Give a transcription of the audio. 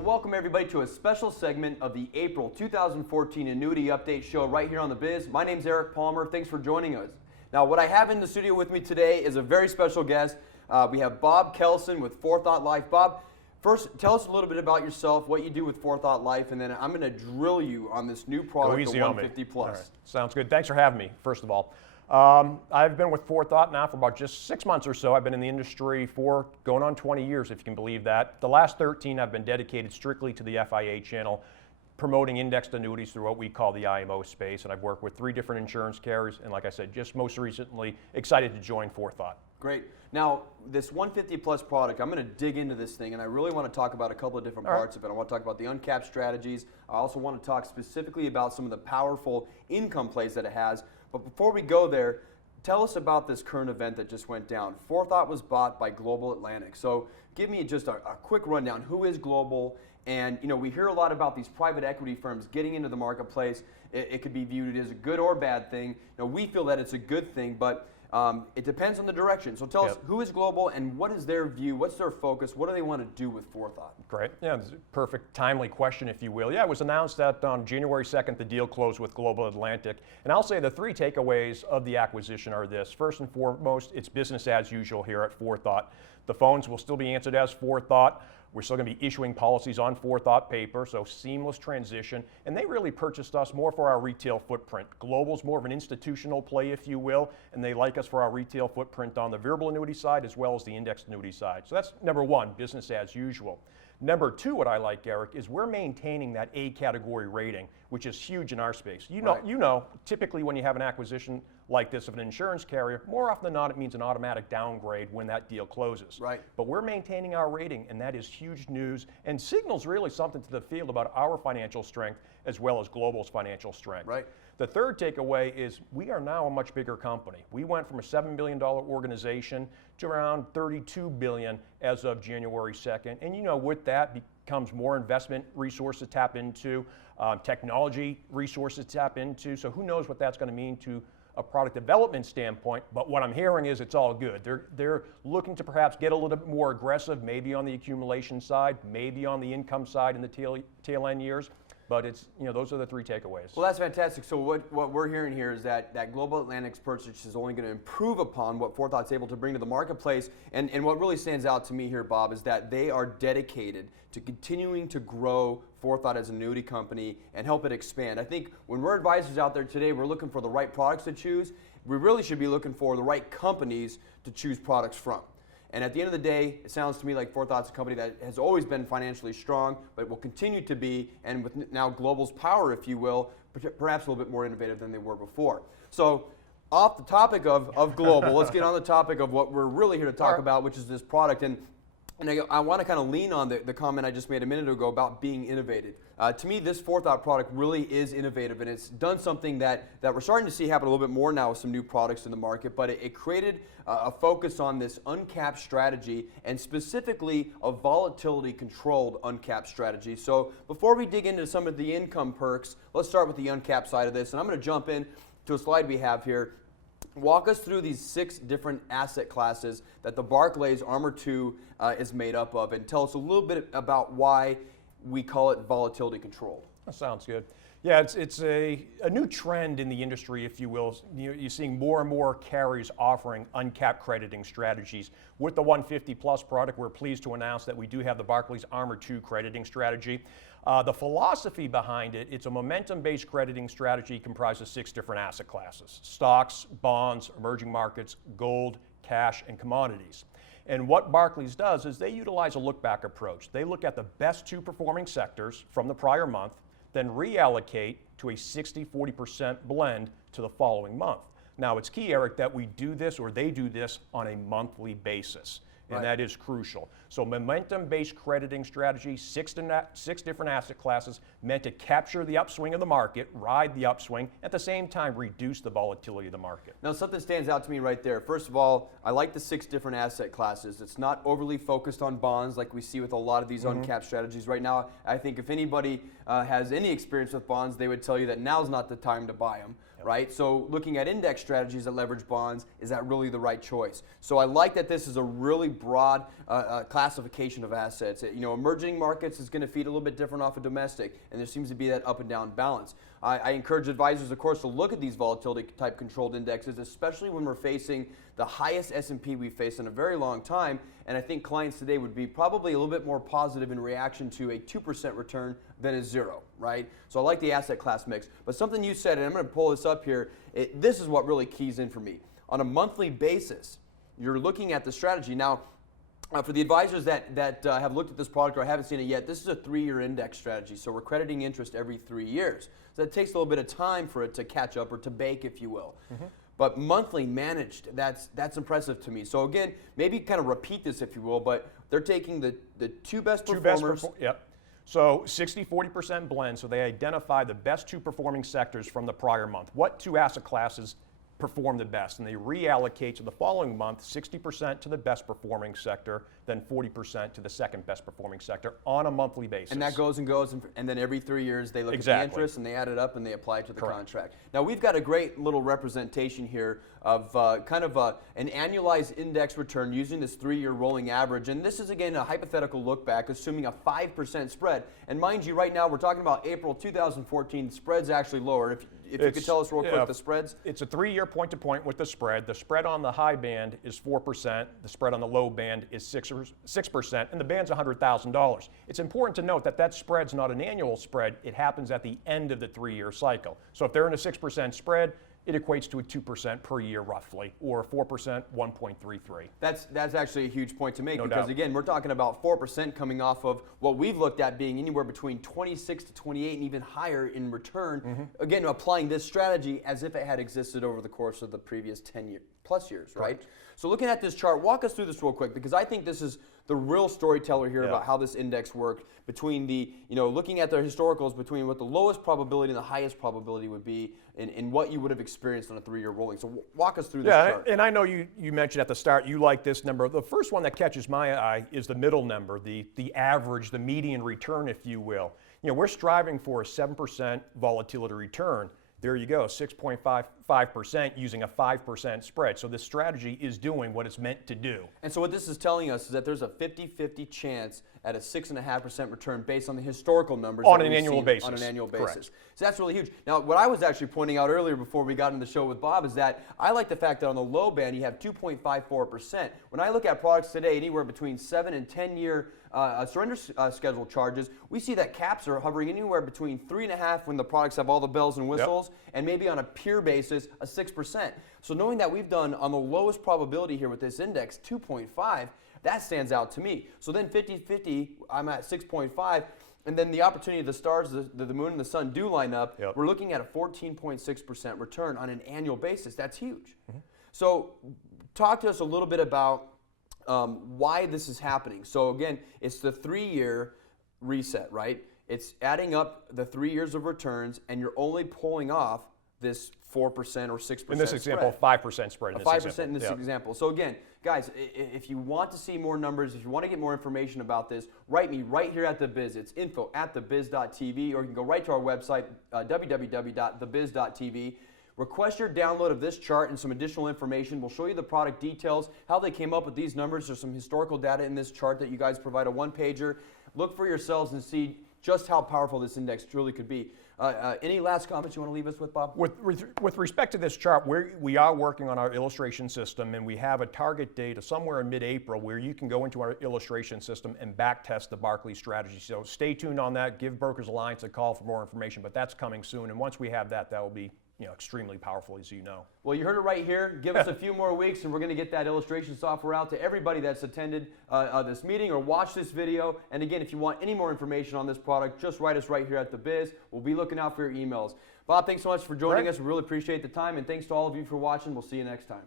Well, welcome everybody to a special segment of the April 2014 Annuity Update Show right here on The Biz. My name's Eric Palmer. Thanks for joining us. Now, what I have in the studio with me today is a very special guest. We have Bob Kelson with Forethought Life. Bob, first, tell us a little bit about yourself, what you do with Forethought Life, and then I'm going to drill you on this new product, the 150 Plus. All right. Sounds good. Thanks for having me, first of all. I've been with Forethought now for about just 6 months or so. I've been in the industry for going on 20 years, if you can believe that. The last 13 I've been dedicated strictly to the FIA channel, promoting indexed annuities through what we call the IMO space. And I've worked with 3 different insurance carriers. And like I said, just most recently, excited to join Forethought. Great. Now, this 150 Plus product, I'm going to dig into this thing, and I really want to talk about a couple of different parts of it. I want to talk about the uncapped strategies. I also want to talk specifically about some of the powerful income plays that it has. But before we go there, tell us about this current event that just went down. Forethought was bought by Global Atlantic. So give me just a quick rundown. Who is Global? And we hear a lot about these private equity firms getting into the marketplace. It could be viewed as a good or bad thing. We feel that it's a good thing, but it depends on the direction. So tell us, who is Global and what is their view? What's their focus? What do they want to do with Forethought? Great. Yeah, this is a perfect, timely question, if you will. Yeah, it was announced that on January 2nd, the deal closed with Global Atlantic. And I'll say the 3 takeaways of the acquisition are this. First and foremost, it's business as usual here at Forethought. The phones will still be answered as Forethought. We're still going to be issuing policies on Forethought paper, so seamless transition. And they really purchased us more for our retail footprint. Global's more of an institutional play, if you will, and they like us for our retail footprint on the variable annuity side as well as the indexed annuity side. So that's number 1, business as usual. Number 2, what I like, Eric, is we're maintaining that A category rating, which is huge in our space. You know, typically when you have an acquisition like this of an insurance carrier, more often than not, it means an automatic downgrade when that deal closes. Right. But we're maintaining our rating, and that is huge news and signals really something to the field about our financial strength as well as Global's financial strength. Right. The third takeaway is we are now a much bigger company. We went from a $7 billion organization to around $32 billion as of January 2nd. And with that becomes more investment resources to tap into, technology resources to tap into. So who knows what that's going to mean to a product development standpoint, but what I'm hearing is it's all good. They're looking to perhaps get a little bit more aggressive, maybe on the accumulation side, maybe on the income side in the tail end years. But it's, those are the 3 takeaways. Well, that's fantastic. So what we're hearing here is that Global Atlantic's purchase is only going to improve upon what Forethought's able to bring to the marketplace. And what really stands out to me here, Bob, is that they are dedicated to continuing to grow Forethought as an annuity company and help it expand. I think when we're advisors out there today, we're looking for the right products to choose. We really should be looking for the right companies to choose products from. And at the end of the day, it sounds to me like Forethought's a company that has always been financially strong, but will continue to be, and with now Global's power, if you will, perhaps a little bit more innovative than they were before. So off the topic of Global, let's get on the topic of what we're really here to talk about, which is this product. And I want to kind of lean on the comment I just made a minute ago about being innovative. To me, this Forethought product really is innovative, and it's done something that we're starting to see happen a little bit more now with some new products in the market, but it created a focus on this uncapped strategy, and specifically a volatility-controlled uncapped strategy. So before we dig into some of the income perks, let's start with the uncapped side of this, and I'm going to jump in to a slide we have here. Walk us through these 6 different asset classes that the Barclays Armor 2 is made up of, and tell us a little bit about why we call it volatility controlled. That sounds good. Yeah, it's a new trend in the industry, if you will. You're seeing more and more carriers offering uncapped crediting strategies. With the 150 Plus product, we're pleased to announce that we do have the Barclays Armor 2 crediting strategy. The philosophy behind it, it's a momentum-based crediting strategy comprised of 6 different asset classes: stocks, bonds, emerging markets, gold, cash, and commodities. And what Barclays does is they utilize a look-back approach. They look at the best 2 performing sectors from the prior month, then reallocate to a 60-40% blend to the following month. Now, it's key, Eric, that we do this, or they do this, on a monthly basis. And that is crucial. So momentum-based crediting strategy, 6 different asset classes meant to capture the upswing of the market, ride the upswing, at the same time reduce the volatility of the market. Now, something stands out to me right there. First of all, I like the 6 different asset classes. It's not overly focused on bonds like we see with a lot of these uncapped strategies right now. I think if anybody has any experience with bonds, they would tell you that now's not the time to buy them. right? So looking at index strategies that leverage bonds, is that really the right choice? So I like that this is a really broad classification of assets. Emerging markets is going to feed a little bit different off of domestic, and there seems to be that up and down balance. I encourage advisors, of course, to look at these volatility type controlled indexes, especially when we're facing the highest S&P we've faced in a very long time. And I think clients today would be probably a little bit more positive in reaction to a 2% return than a 0, right? So I like the asset class mix. But something you said, and I'm going to pull this up here, this is what really keys in for me. On a monthly basis, you're looking at the strategy. Now, for the advisors that have looked at this product or haven't seen it yet, this is a 3-year index strategy. So we're crediting interest every 3 years. So it takes a little bit of time for it to catch up or to bake, if you will. But monthly managed, that's impressive to me. So again, maybe kind of repeat this, if you will, but they're taking the two best performers. Yep. So 60-40% blend, so they identify the best 2 performing sectors from the prior month. What 2 asset classes perform the best? And they reallocate to the following month 60% to the best performing sector, then 40% to the second best performing sector on a monthly basis. And that goes, and then every 3 years they look at the interest and they add it up and they apply it to the contract. Now we've got a great little representation here of an annualized index return using this 3-year rolling average. And this is again a hypothetical look back, assuming a 5% spread. And mind you, right now we're talking about April 2014. Spread's actually lower. If you could tell us real quick the spreads. It's a 3-year point-to-point with the spread. The spread on the high band is 4%. The spread on the low band is 6%, and the band's $100,000. It's important to note that that spread's not an annual spread. It happens at the end of the 3-year cycle. So if they're in a 6% spread, it equates to a 2% per year roughly, or 4%, 1.33. That's actually a huge point to make because again, we're talking about 4% coming off of what we've looked at being anywhere between 26 to 28 and even higher in return. Again, applying this strategy as if it had existed over the course of the previous 10 plus years, right? So looking at this chart, walk us through this real quick because I think this is the real storyteller here about how this index worked between the, looking at the historicals between what the lowest probability and the highest probability would be and what you would have experienced on a 3-year rolling. So walk us through this chart. And I know you mentioned at the start you like this number. The first one that catches my eye is the middle number, the average, the median return, if you will. We're striving for a 7% volatility return. There you go, 6.55% using a 5% spread. So this strategy is doing what it's meant to do. And so what this is telling us is that there's a 50-50 chance at a 6.5% return based on the historical numbers on an annual basis. On an annual basis. Correct. So that's really huge. Now, what I was actually pointing out earlier before we got on the show with Bob is that I like the fact that on the low band you have 2.54%. When I look at products today, anywhere between 7 and 10-year surrender schedule charges, we see that caps are hovering anywhere between 3.5 when the products have all the bells and whistles, and maybe on a pure basis, a 6%. So knowing that we've done on the lowest probability here with this index, 2.5, that stands out to me. So then 50-50, I'm at 6.5, and then the opportunity of the stars, the moon and the sun do line up. We're looking at a 14.6% return on an annual basis. That's huge. So talk to us a little bit about why this is happening. So again, it's the 3-year reset, right? It's adding up the 3 years of returns, and you're only pulling off this 4% or 6% in this example, 5% spread. A 5% in this example. So again, guys, if you want to see more numbers, if you want to get more information about this, write me right here at The Biz. It's info@thebiz.tv, or you can go right to our website, www.thebiz.tv. Request your download of this chart and some additional information. We'll show you the product details, how they came up with these numbers. There's some historical data in this chart that you guys provide, a one-pager. Look for yourselves and see just how powerful this index truly could be. Any last comments you want to leave us with, Bob? With respect to this chart, we are working on our illustration system, and we have a target date of somewhere in mid-April where you can go into our illustration system and backtest the Barclays strategy. So stay tuned on that. Give Brokers Alliance a call for more information, but that's coming soon. And once we have that, that will be extremely powerful, as you know. Well, you heard it right here. Give us a few more weeks, and we're going to get that illustration software out to everybody that's attended this meeting or watched this video. And again, if you want any more information on this product, just write us right here at The Biz. We'll be looking out for your emails. Bob, thanks so much for joining us. We really appreciate the time, and thanks to all of you for watching. We'll see you next time.